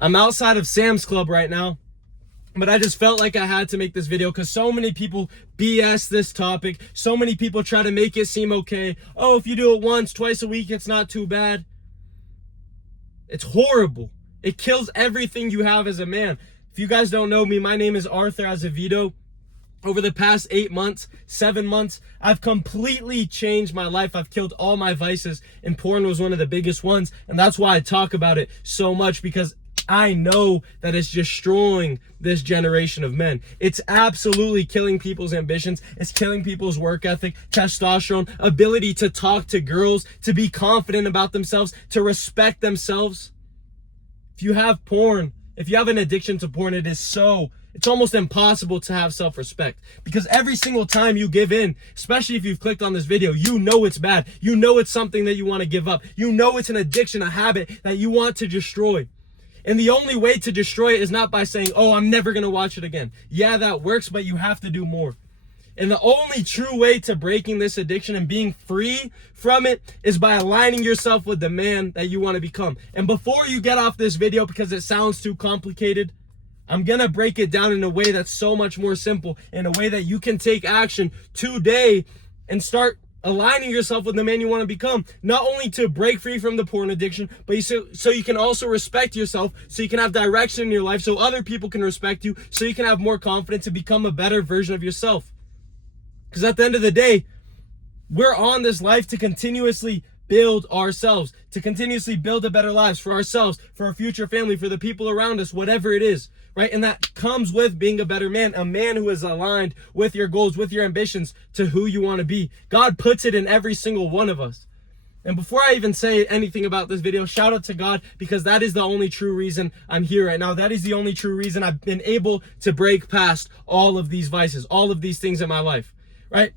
I'm outside of Sam's Club right now, but I just felt like I had to make this video because so many people BS this topic. So many people try to make it seem okay. Oh, if you do it once, twice a week, it's not too bad. It's horrible. It kills everything you have as a man. If you guys don't know me, my name is Arthur Azevedo. Over the past 8 months, 7 months, I've completely changed my life. I've killed all my vices, and porn was one of the biggest ones. And that's why I talk about it so much, because I know that it's destroying this generation of men. It's absolutely killing people's ambitions. It's killing people's work ethic, testosterone, ability to talk to girls, to be confident about themselves, to respect themselves. If you have porn, if you have an addiction to porn, it's almost impossible to have self-respect, because every single time you give in, especially if you've clicked on this video, you know it's bad. You know it's something that you want to give up. You know it's an addiction, a habit that you want to destroy. And the only way to destroy it is not by saying, oh, I'm never going to watch it again. Yeah, that works, but you have to do more. And the only true way to breaking this addiction and being free from it is by aligning yourself with the man that you want to become. And before you get off this video, because it sounds too complicated, I'm going to break it down in a way that's so much more simple, in a way that you can take action today and start aligning yourself with the man you want to become. Not only to break free from the porn addiction, but so you can also respect yourself, so you can have direction in your life, so other people can respect you, so you can have more confidence and become a better version of yourself. Because at the end of the day, we're on this life to continuously build ourselves, to continuously build a better lives for ourselves, for our future family, for the people around us, whatever it is, right? And that comes with being a better man, a man who is aligned with your goals, with your ambitions, to who you want to be. God puts it in every single one of us. And before I even say anything about this video, shout out to God, because that is the only true reason I'm here right now. That is the only true reason I've been able to break past all of these vices, all of these things in my life, right?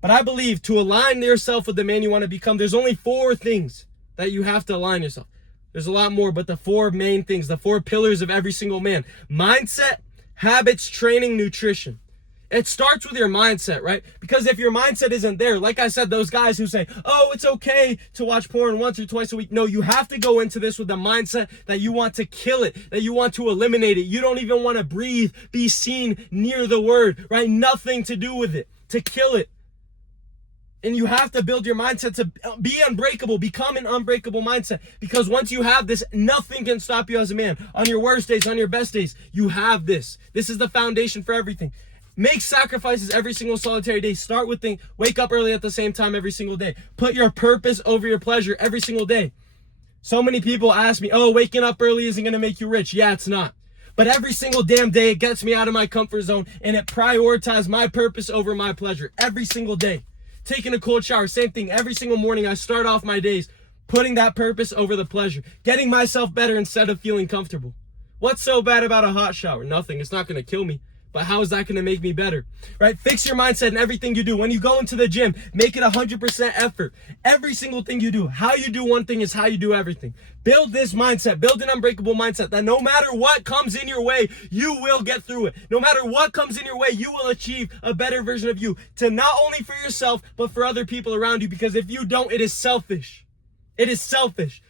But I believe to align yourself with the man you want to become, there's only 4 things that you have to align yourself. There's a lot more, but the 4 main things, the 4 pillars of every single man: mindset, habits, training, nutrition. It starts with your mindset, right? Because if your mindset isn't there, like I said, those guys who say, oh, it's okay to watch porn once or twice a week. No, you have to go into this with the mindset that you want to kill it, that you want to eliminate it. You don't even want to breathe, be seen near the word, right? Nothing to do with it, to kill it. And you have to build your mindset to be unbreakable, become an unbreakable mindset. Because once you have this, nothing can stop you as a man. On your worst days, on your best days, you have this. This is the foundation for everything. Make sacrifices every single solitary day. Start with wake up early at the same time every single day. Put your purpose over your pleasure every single day. So many people ask me, oh, waking up early isn't going to make you rich. Yeah, it's not. But every single damn day, it gets me out of my comfort zone, and it prioritizes my purpose over my pleasure every single day. Taking a cold shower, same thing. Every single morning, I start off my days putting that purpose over the pleasure, getting myself better instead of feeling comfortable. What's so bad about a hot shower? Nothing. It's not going to kill me. But how is that going to make me better? Right? Fix your mindset in everything you do. When you go into the gym, make it 100% effort. Every single thing you do. How you do one thing is how you do everything. Build this mindset. Build an unbreakable mindset that no matter what comes in your way, you will get through it. No matter what comes in your way, you will achieve a better version of you. To not only for yourself, but for other people around you. Because if you don't, it is selfish. It is selfish.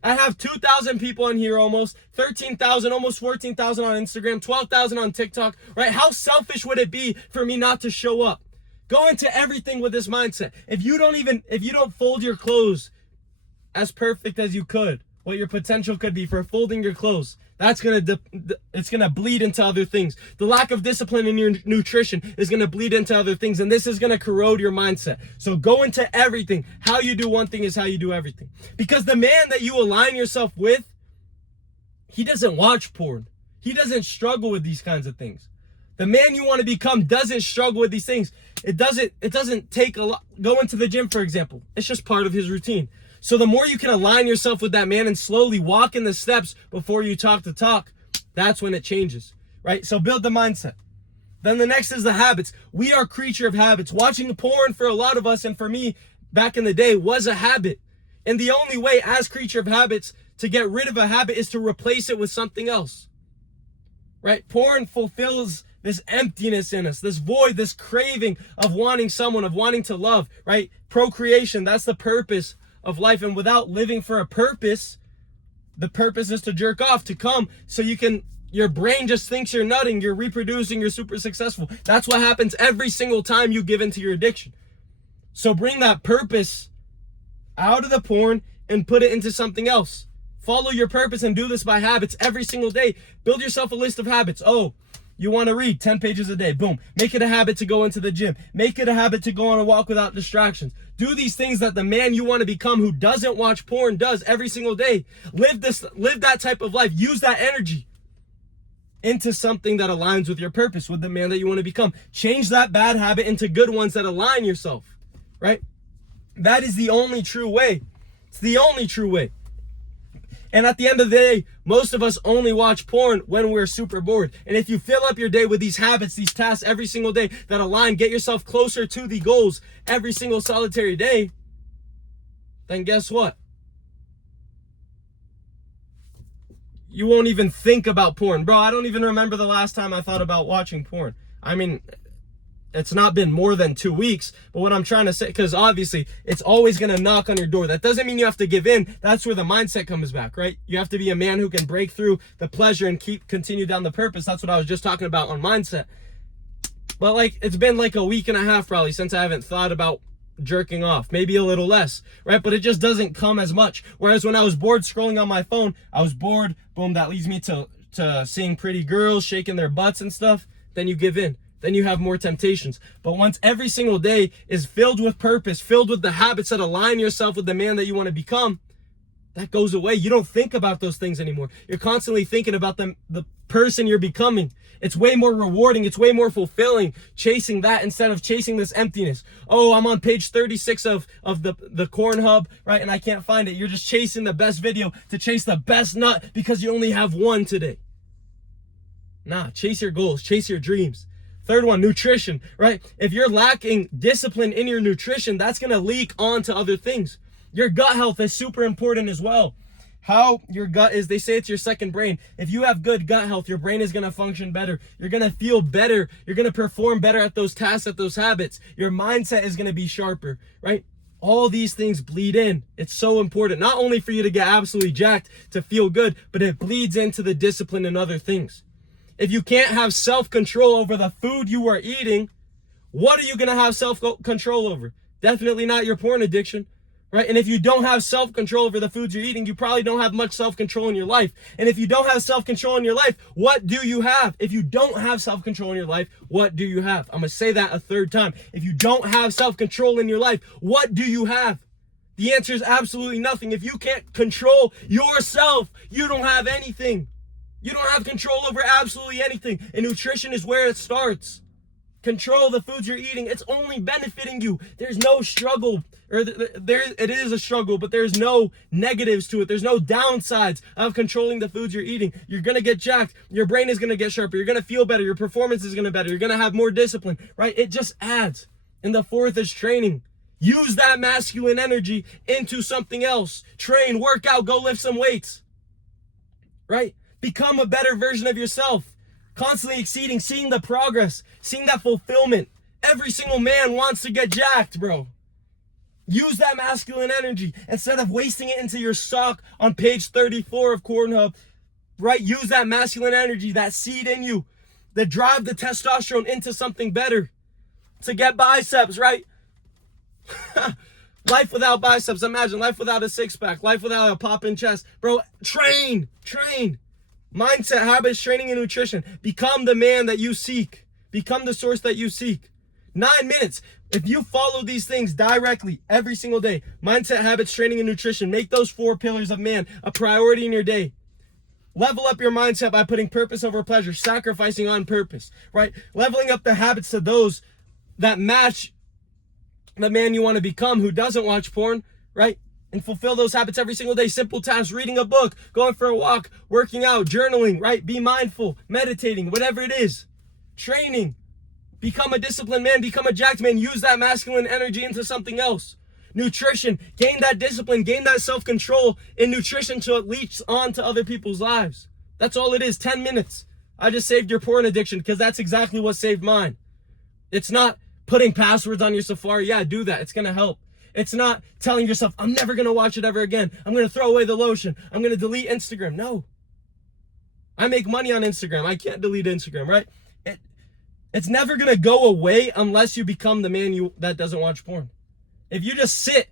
I have 2,000 people on here almost, 13,000, almost 14,000 on Instagram, 12,000 on TikTok, right? How selfish would it be for me not to show up? Go into everything with this mindset. If you don't fold your clothes as perfect as you could, what your potential could be for folding your clothes, it's gonna bleed into other things. The lack of discipline in your nutrition is gonna bleed into other things, and this is gonna corrode your mindset. So go into everything. How you do one thing is how you do everything. Because the man that you align yourself with, he doesn't watch porn. He doesn't struggle with these kinds of things. The man you want to become doesn't struggle with these things. It doesn't take a lot. Go into the gym, for example. It's just part of his routine. So the more you can align yourself with that man and slowly walk in the steps before you talk the talk, that's when it changes, right? So build the mindset. Then the next is the habits. We are a creature of habits. Watching porn for a lot of us, and for me back in the day, was a habit. And the only way as creature of habits to get rid of a habit is to replace it with something else, right? Porn fulfills this emptiness in us, this void, this craving of wanting someone, of wanting to love, right? Procreation, that's the purpose of life. And without living for a purpose, The purpose is to jerk off, to come so your brain just thinks you're nutting, you're reproducing, you're super successful. That's what happens every single time you give into your addiction. So bring that purpose out of the porn and put it into something else. Follow your purpose and do this by habits every single day. Build yourself a list of habits. Oh, you want to read 10 pages a day. Boom. Make it a habit to go into the gym. Make it a habit to go on a walk without distractions. Do these things that the man you want to become who doesn't watch porn does every single day. Live that type of life. Use that energy into something that aligns with your purpose, with the man that you want to become. Change that bad habit into good ones that align yourself, right? That is the only true way. It's the only true way. And at the end of the day, most of us only watch porn when we're super bored. And if you fill up your day with these habits, these tasks every single day that align, get yourself closer to the goals every single solitary day, then guess what? You won't even think about porn. Bro, I don't even remember the last time I thought about watching porn. I mean, it's not been more than 2 weeks, but what I'm trying to say, because obviously it's always going to knock on your door. That doesn't mean you have to give in. That's where the mindset comes back, right? You have to be a man who can break through the pleasure and continue down the purpose. That's what I was just talking about on mindset. But like, it's been like a week and a half probably since I haven't thought about jerking off, maybe a little less, right? But it just doesn't come as much. Whereas when I was bored scrolling on my phone, I was bored, boom, that leads me to seeing pretty girls shaking their butts and stuff. Then you give in. Then you have more temptations. But once every single day is filled with purpose, filled with the habits that align yourself with the man that you want to become, that goes away. You don't think about those things anymore. You're constantly thinking about the person you're becoming. It's way more rewarding. It's way more fulfilling chasing that instead of chasing this emptiness. Oh, I'm on page 36 of the Corn Hub, right? And I can't find it. You're just chasing the best video to chase the best nut because you only have one today. Nah, chase your goals, chase your dreams. Third one, nutrition, right? If you're lacking discipline in your nutrition, that's going to leak onto other things. Your gut health is super important as well. How your gut is, they say it's your second brain. If you have good gut health, your brain is going to function better. You're going to feel better. You're going to perform better at those tasks, at those habits. Your mindset is going to be sharper, right? All these things bleed in. It's so important, not only for you to get absolutely jacked to feel good, but it bleeds into the discipline and other things. If you can't have self-control over the food you are eating, what are you going to have self-control over? Definitely not your porn addiction, right? And if you don't have self-control over the foods you're eating, you probably don't have much self-control in your life. And if you don't have self-control in your life, what do you have? If you don't have self-control in your life, what do you have? I'm going to say that a third time. If you don't have self-control in your life, what do you have? The answer is absolutely nothing. If you can't control yourself, you don't have anything. You don't have control over absolutely anything. And nutrition is where it starts. Control the foods you're eating. It's only benefiting you. There's no struggle. It is a struggle, but there's no negatives to it. There's no downsides of controlling the foods you're eating. You're going to get jacked. Your brain is going to get sharper. You're going to feel better. Your performance is going to be better. You're going to have more discipline, right? It just adds. And the fourth is training. Use that masculine energy into something else. Train, work out, go lift some weights, right? Become a better version of yourself. Constantly exceeding, seeing the progress, seeing that fulfillment. Every single man wants to get jacked, bro. Use that masculine energy instead of wasting it into your sock on page 34 of Corn Hub, right? Use that masculine energy, that seed in you, that drive the testosterone into something better. To get biceps, right? Life without biceps. Imagine life without a six-pack, life without a pop-in chest. Bro, train. Mindset, habits, training, and nutrition. Become the man that you seek. Become the source that you seek. 9 minutes. If you follow these things directly every single day, mindset, habits, training, and nutrition, make those 4 pillars of man a priority in your day. Level up your mindset by putting purpose over pleasure, sacrificing on purpose, right? Leveling up the habits to those that match the man you want to become who doesn't watch porn, right? And fulfill those habits every single day. Simple tasks, reading a book, going for a walk, working out, journaling, right? Be mindful, meditating, whatever it is. Training. Become a disciplined man, become a jacked man. Use that masculine energy into something else. Nutrition. Gain that discipline, gain that self-control in nutrition so it leaches on to other people's lives. That's all it is, 10 minutes. I just saved your porn addiction because that's exactly what saved mine. It's not putting passwords on your Safari. Yeah, do that. It's going to help. It's not telling yourself, I'm never going to watch it ever again. I'm going to throw away the lotion. I'm going to delete Instagram. No. I make money on Instagram. I can't delete Instagram, right? It's never going to go away unless you become the man that doesn't watch porn. If you just sit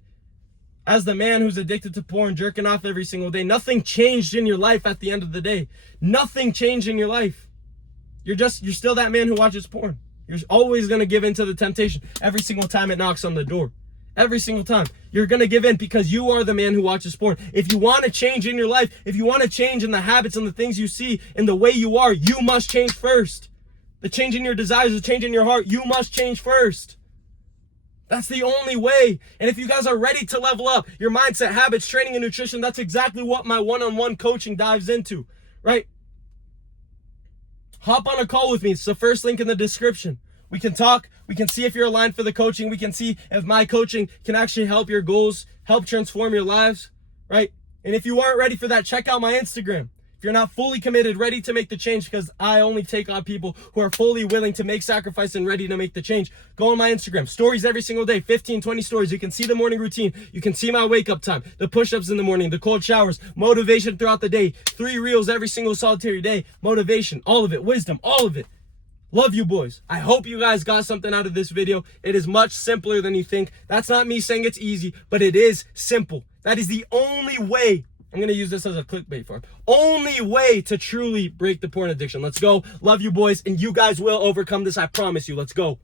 as the man who's addicted to porn, jerking off every single day, nothing changed in your life at the end of the day. Nothing changed in your life. You're still that man who watches porn. You're always going to give in to the temptation every single time it knocks on the door. Every single time. You're going to give in because you are the man who watches porn. If you want to change in your life, if you want to change in the habits and the things you see and the way you are, you must change first. The change in your desires, the change in your heart, you must change first. That's the only way. And if you guys are ready to level up your mindset, habits, training, and nutrition, that's exactly what my one-on-one coaching dives into, right? Hop on a call with me. It's the first link in the description. We can talk. We can see if you're aligned for the coaching. We can see if my coaching can actually help your goals, help transform your lives, right? And if you aren't ready for that, check out my Instagram. If you're not fully committed, ready to make the change, because I only take on people who are fully willing to make sacrifice and ready to make the change, go on my Instagram. Stories every single day, 15, 20 stories. You can see the morning routine. You can see my wake up time, the push-ups in the morning, the cold showers, motivation throughout the day, 3 reels every single solitary day, motivation, all of it, wisdom, all of it. Love you boys. I hope you guys got something out of this video. It is much simpler than you think. That's not me saying it's easy, but it is simple. That is the only way. I'm going to use this as a clickbait for it. Only way to truly break the porn addiction. Let's go. Love you boys, and you guys will overcome this. I promise you. Let's go.